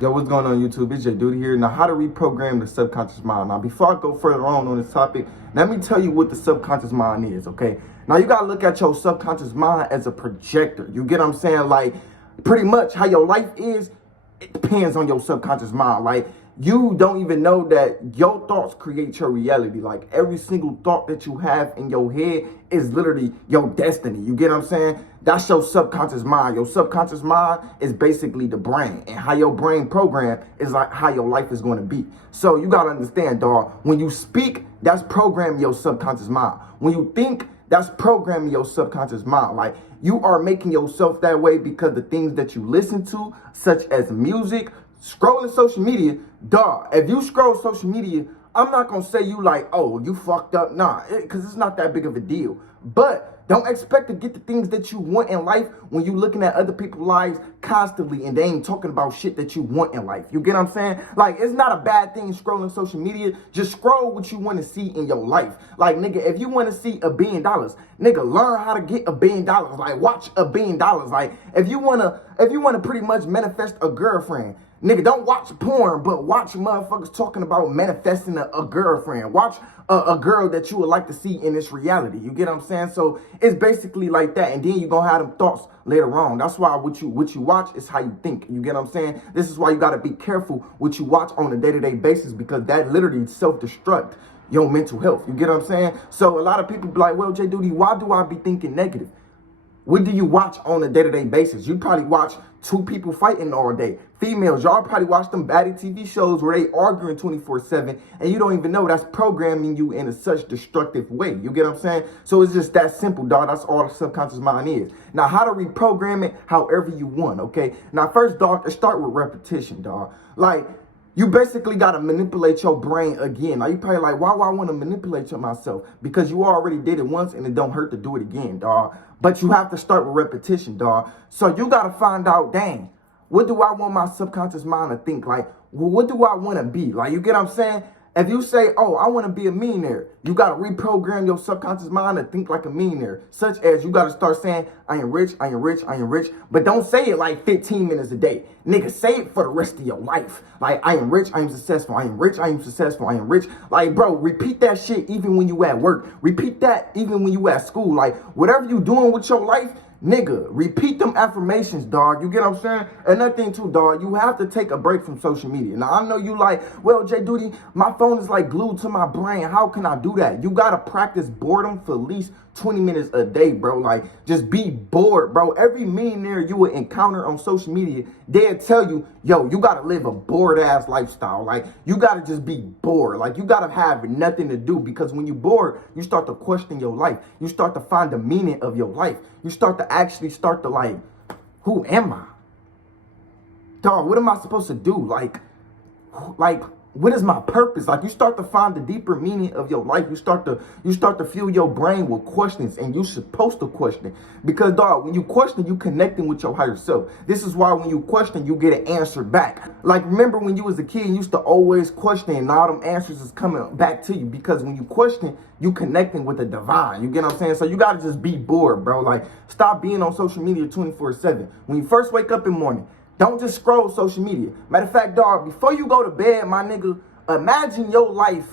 Yo, what's going on YouTube? It's Jayyduty here. Now, how to reprogram the subconscious mind. Now, before I go further on this topic, let me tell you what the subconscious mind is, okay? Now, you got to look at your subconscious mind as a projector. You get what I'm saying? Like, pretty much how your life is, it depends on your subconscious mind. Like, you don't even know that your thoughts create your reality. Like, every single thought that you have in your head is literally your destiny. You get what I'm saying? That's your subconscious mind. Your subconscious mind is basically the brain. And how your brain program is like how your life is going to be. So you got to understand, dog, when you speak, that's programming your subconscious mind. When you think, that's programming your subconscious mind. Like, you are making yourself that way because the things that you listen to, such as music, scrolling social media, dog, if you scroll social media, I'm not going to say you like, oh, you fucked up. Nah, because it's not that big of a deal. But don't expect to get the things that you want in life when you're looking at other people's lives constantly and they ain't talking about shit that you want in life. You get what I'm saying? Like, it's not a bad thing scrolling social media. Just scroll what you want to see in your life. Like, nigga, if you want to see $1 billion, nigga, learn how to get $1 billion. Like, watch $1 billion. Like, if you wanna pretty much manifest a girlfriend, nigga, don't watch porn, but watch motherfuckers talking about manifesting a girlfriend. Watch a girl that you would like to see in this reality. You get what I'm saying? So it's basically like that. And then you're going to have them thoughts later on. That's why what you watch is how you think. You get what I'm saying? This is why you got to be careful what you watch on a day-to-day basis, because that literally self-destruct your mental health. You get what I'm saying? So a lot of people be like, well, Jayyduty, why do I be thinking negative? What do you watch on a day-to-day basis? You probably watch two people fighting all day. Females, y'all probably watch them baddie TV shows where they arguing 24/7 and you don't even know that's programming you in such destructive way. You get what I'm saying? So it's just that simple, dog. That's all the subconscious mind is. Now, how to reprogram it however you want, okay? Now, first, dog, let's start with repetition, dog. Like, you basically got to manipulate your brain again. Now, you probably like, why would I want to manipulate myself? Because you already did it once and it don't hurt to do it again, dog. But you have to start with repetition, dog. So you got to find out, dang, what do I want my subconscious mind to think? Like, what do I want to be? Like, you get what I'm saying? If you say, oh, I want to be a millionaire, you got to reprogram your subconscious mind to think like a millionaire. Such as you got to start saying, I am rich, I am rich, I am rich. But don't say it like 15 minutes a day. Nigga, say it for the rest of your life. Like, I am rich, I am successful. I am rich, I am successful. I am rich. Like, bro, repeat that shit even when you at work. Repeat that even when you at school. Like, whatever you doing with your life, nigga, repeat them affirmations, dog. You get what I'm saying? Another thing too, dog, you have to take a break from social media. Now, I know you like, well, Jayyduty, my phone is like glued to my brain. How can I do that? You got to practice boredom for at least 20 minutes a day, bro. Like, just be bored, bro. Every millionaire you will encounter on social media, they'll tell you, yo, you got to live a bored-ass lifestyle. Like, you got to just be bored. Like, you got to have nothing to do, because when you're bored, you start to question your life. You start to find the meaning of your life. You start to like, who am I? Dog, what am I supposed to do? Like, what is my purpose? Like, you start to find the deeper meaning of your life. You start to fill your brain with questions, and you're supposed to question. Because, dog, when you question, you connecting with your higher self. This is why when you question, you get an answer back. Like, remember when you was a kid, you used to always question, and all them answers is coming back to you. Because when you question, you connecting with the divine. You get what I'm saying? So you got to just be bored, bro. Like, stop being on social media 24/7. When you first wake up in the morning, don't just scroll social media. Matter of fact, dog, before you go to bed, my nigga, imagine your life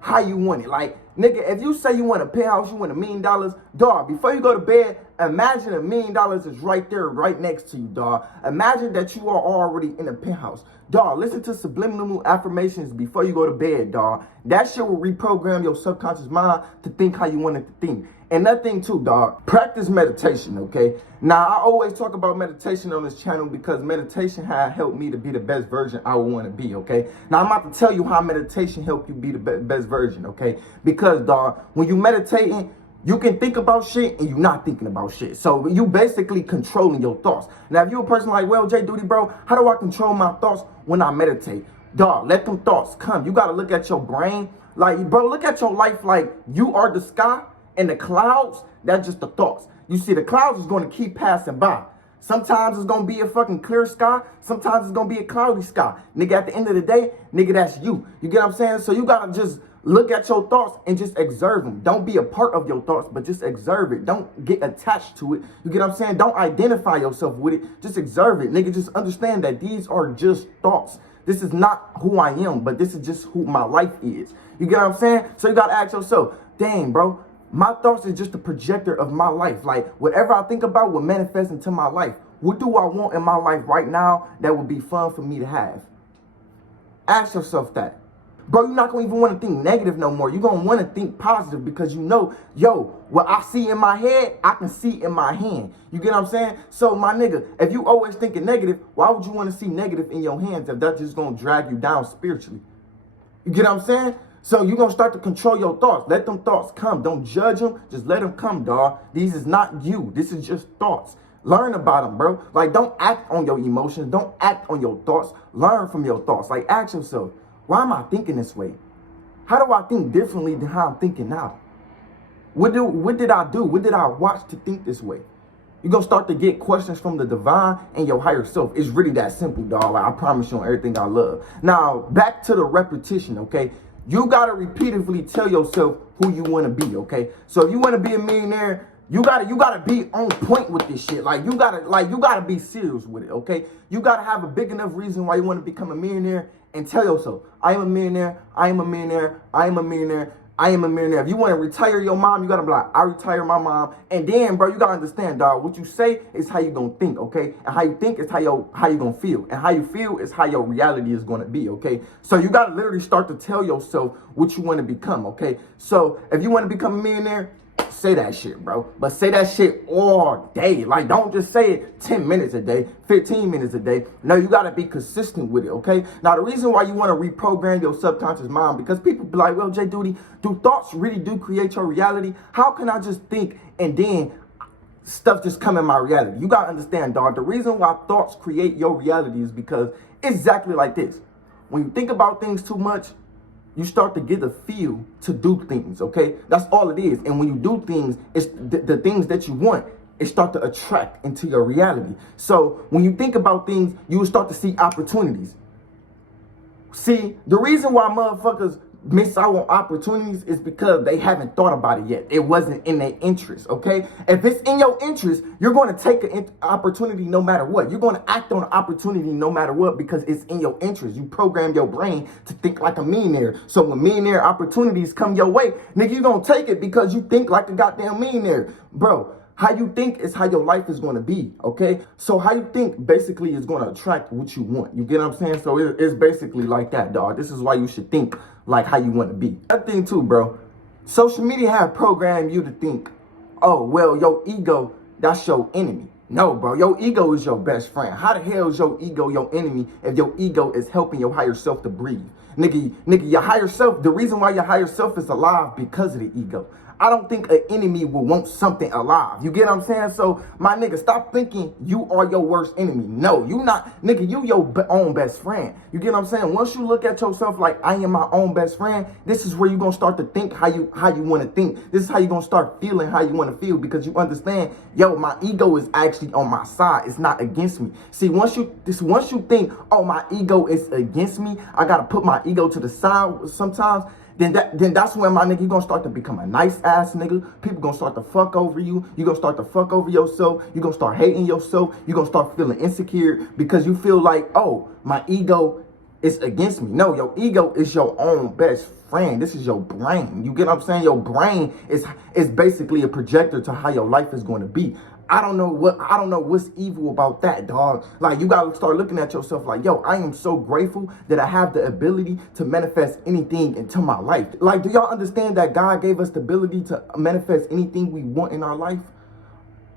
how you want it. Like, nigga, if you say you want a penthouse, you want $1 million, dog, before you go to bed, imagine $1 million is right there, right next to you, dog. Imagine that you are already in a penthouse. Dog, listen to subliminal affirmations before you go to bed, dog. That shit will reprogram your subconscious mind to think how you want it to think. And that thing too, dog, practice meditation, okay? Now, I always talk about meditation on this channel because meditation has helped me to be the best version I would want to be, okay? Now, I'm about to tell you how meditation helped you be the best version, okay? Because, dog, when you meditating, you can think about shit and you're not thinking about shit. So you basically controlling your thoughts. Now, if you're a person like, well, Jayyduty, bro, how do I control my thoughts when I meditate? Dog, let them thoughts come. You got to look at your brain. Like, bro, look at your life like you are the sky and the clouds, that's just the thoughts. You see, the clouds is going to keep passing by. Sometimes it's gonna be a fucking clear sky. Sometimes it's gonna be a cloudy sky. Nigga, at the end of the day, nigga, that's you. You get what I'm saying? So you gotta just look at your thoughts and just observe them. Don't be a part of your thoughts, but just observe it. Don't get attached to it. You get what I'm saying? Don't identify yourself with it. Just observe it. Nigga, just understand that these are just thoughts. This is not who I am, but this is just who my life is. You get what I'm saying? So you gotta ask yourself, dang, bro, my thoughts is just a projector of my life. Like, whatever I think about will manifest into my life. What do I want in my life right now that would be fun for me to have? Ask yourself that. Bro, you're not going to even want to think negative no more. You're going to want to think positive because you know, yo, what I see in my head, I can see in my hand. You get what I'm saying? So, my nigga, if you always thinking negative, why would you want to see negative in your hands if that's just going to drag you down spiritually? You get what I'm saying? So you're going to start to control your thoughts. Let them thoughts come. Don't judge them. Just let them come, dog. These is not you. This is just thoughts. Learn about them, bro. Like, don't act on your emotions. Don't act on your thoughts. Learn from your thoughts. Like, ask yourself, why am I thinking this way? How do I think differently than how I'm thinking now? What did I do? What did I watch to think this way? You're going to start to get questions from the divine and your higher self. It's really that simple, dog. Like, I promise you on everything I love. Now, back to the repetition, okay? You got to repeatedly tell yourself who you want to be, okay? So if you want to be a millionaire, you gotta be on point with this shit. Like, you gotta be serious with it, okay? You gotta have a big enough reason why you want to become a millionaire and tell yourself, I am a millionaire, I am a millionaire, I am a millionaire, I am a millionaire. If you want to retire your mom, you gotta be like, I retire my mom. And then, bro, you gotta understand, dog, what you say is how you gonna think, okay? And how you think is how you gonna feel. And how you feel is how your reality is gonna be, okay? So you gotta literally start to tell yourself what you want to become, okay? So if you want to become a millionaire, say that shit, bro. But say that shit all day. Like, don't just say it 10 minutes a day, 15 minutes a day. No, you got to be consistent with it, okay? Now, the reason why you want to reprogram your subconscious mind, because people be like, well, Jayyduty, do thoughts really do create your reality? How can I just think and then stuff just come in my reality? You got to understand, dog. The reason why thoughts create your reality is because it's exactly like this. When you think about things too much, you start to get a feel to do things, okay? That's all it is. And when you do things, it's the things that you want, it start to attract into your reality. So when you think about things, you will start to see opportunities. See, the reason why motherfuckers miss out on opportunities is because they haven't thought about it yet. It wasn't in their interest, okay? If it's in your interest, you're going to take an opportunity no matter what. You're going to act on an opportunity no matter what because it's in your interest. You program your brain to think like a millionaire. So when millionaire opportunities come your way, nigga, you're going to take it because you think like a goddamn millionaire. Bro, how you think is how your life is going to be, okay? So how you think basically is going to attract what you want. You get what I'm saying? So it's basically like that, dog. This is why you should think like how you want to be. That thing too, bro. Social media have programmed you to think, oh, well, your ego, that's your enemy. No, bro, your ego is your best friend. How the hell is your ego your enemy if your ego is helping your higher self to breathe? Nigga, your higher self, the reason why your higher self is alive because of the ego. I don't think an enemy will want something alive. You get what I'm saying? So, my nigga, stop thinking you are your worst enemy. No, you not. Nigga, you your own best friend. You get what I'm saying? Once you look at yourself like, I am my own best friend, this is where you're going to start to think how you want to think. This is how you're going to start feeling how you want to feel because you understand, yo, my ego is actually on my side. It's not against me. See, once you think, oh, my ego is against me, I got to put my ego to the side sometimes, then that's when, my nigga, you're going to start to become a nice ass nigga. People going to start to fuck over you. You're going to start to fuck over yourself. You're going to start hating yourself. You're going to start feeling insecure because you feel like, oh, my ego is against me. No, your ego is your own best friend. This is your brain. You get what I'm saying? Your brain is basically a projector to how your life is going to be. I don't know what's evil about that, dog. Like, you gotta start looking at yourself like, yo, I am so grateful that I have the ability to manifest anything into my life. Like, do y'all understand that God gave us the ability to manifest anything we want in our life?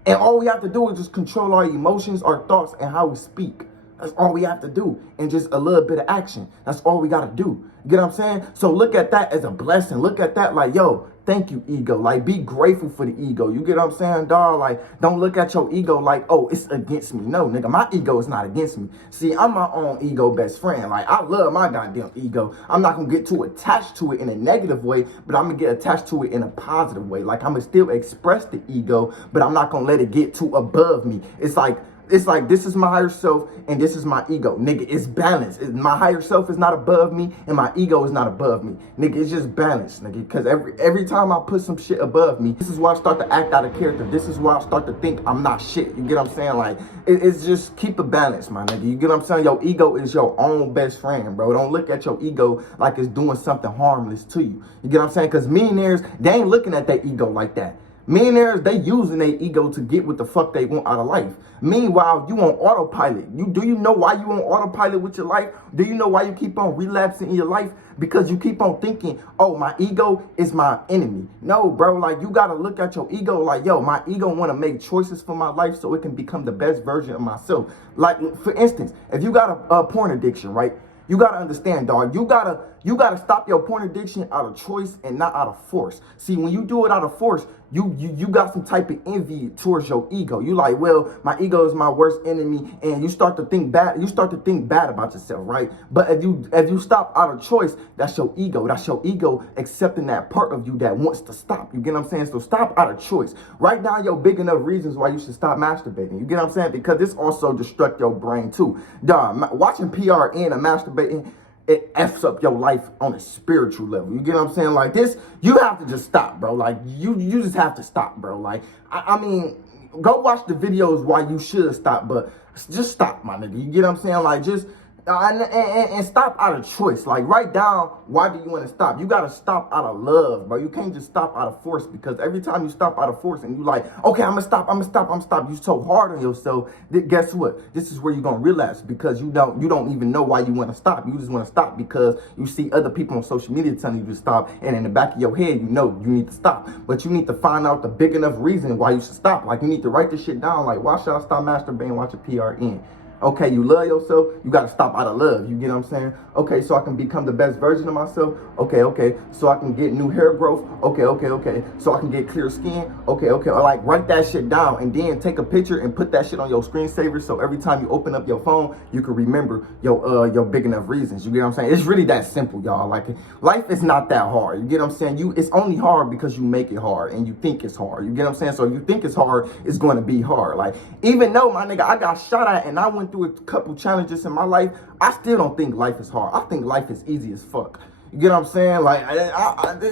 And all we have to do is just control our emotions, our thoughts, and how we speak. That's all we have to do. And just a little bit of action. That's all we gotta do. You get what I'm saying? So look at that as a blessing. Look at that like, yo, thank you, ego. Like, be grateful for the ego. You get what I'm saying, dog? Like, don't look at your ego like, oh, it's against me. No, nigga, my ego is not against me. See, I'm my own ego best friend. Like, I love my goddamn ego. I'm not going to get too attached to it in a negative way, but I'm going to get attached to it in a positive way. Like, I'm going to still express the ego, but I'm not going to let it get too above me. It's like, It's like, this is my higher self and this is my ego. Nigga, it's balanced. My higher self is not above me and my ego is not above me. Nigga, it's just balanced, nigga. Because every time I put some shit above me, this is why I start to act out of character. This is why I start to think I'm not shit. You get what I'm saying? Like, it's just keep it balanced, my nigga. You get what I'm saying? Your ego is your own best friend, bro. Don't look at your ego like it's doing something harmless to you. You get what I'm saying? Because millionaires, they ain't looking at their ego like that. Millionaires, they using their ego to get what the fuck they want out of life. Meanwhile, you on autopilot. Do you know why you on autopilot with your life? Do you know why you keep on relapsing in your life? Because you keep on thinking, oh, my ego is my enemy. No, bro, like, you gotta look at your ego like, yo, my ego wanna make choices for my life so it can become the best version of myself. Like, for instance, if you got a porn addiction, right? You gotta understand, dog. You gotta stop your porn addiction out of choice and not out of force. See, when you do it out of force, you got some type of envy towards your ego. You like, well, my ego is my worst enemy, and you start to think bad. You start to think bad about yourself, right? But if you stop out of choice, that's your ego. That's your ego accepting that part of you that wants to stop. You get what I'm saying? So stop out of choice. Write down your big enough reasons why you should stop masturbating. You get what I'm saying? Because this also destruct your brain too. Dog, watching PRN and masturbating, it F's up your life on a spiritual level. You get what I'm saying? Like, this, you have to just stop, bro. Like, you just have to stop, bro. Like, I mean, go watch the videos why you should stop, but just stop, my nigga. You get what I'm saying? Like, just, and stop out of choice. Like, write down, why do you want to stop? You got to stop out of love, bro. You can't just stop out of force, because every time you stop out of force and you like, okay, I'm gonna stop. You so hard on yourself, guess what? This is where you're going to relapse, because you don't even know why you want to stop. You just want to stop because you see other people on social media telling you to stop, and in the back of your head, you know you need to stop. But you need to find out the big enough reason why you should stop. Like, you need to write this shit down. Like, why should I stop masturbating, watching PRN? Okay, you love yourself, you got to stop out of love. You get what I'm saying? Okay, so I can become the best version of myself. Okay. So I can get new hair growth. Okay. So I can get clear skin. Okay. Or like, write that shit down and then take a picture and put that shit on your screensaver, so every time you open up your phone, you can remember your big enough reasons. You get what I'm saying? It's really that simple, y'all. Like, life is not that hard. You get what I'm saying? It's only hard because you make it hard and you think it's hard. You get what I'm saying? So if you think it's hard, it's going to be hard. Like, even though, my nigga, I got shot at and I went through a couple challenges in my life, I still don't think life is hard. I think life is easy as fuck. You get what I'm saying? Like,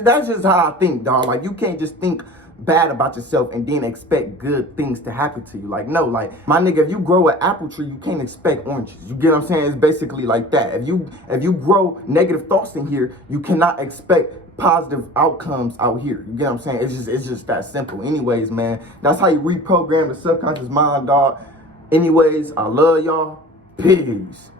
that's just how I think, dog. Like, you can't just think bad about yourself and then expect good things to happen to you. Like, no, like, my nigga, if you grow an apple tree, you can't expect oranges. You get what I'm saying? It's basically like that. If you grow negative thoughts in here, you cannot expect positive outcomes out here. You get what I'm saying? It's just that simple. Anyways, man, that's how you reprogram the subconscious mind, dog. Anyways, I love y'all. Peace.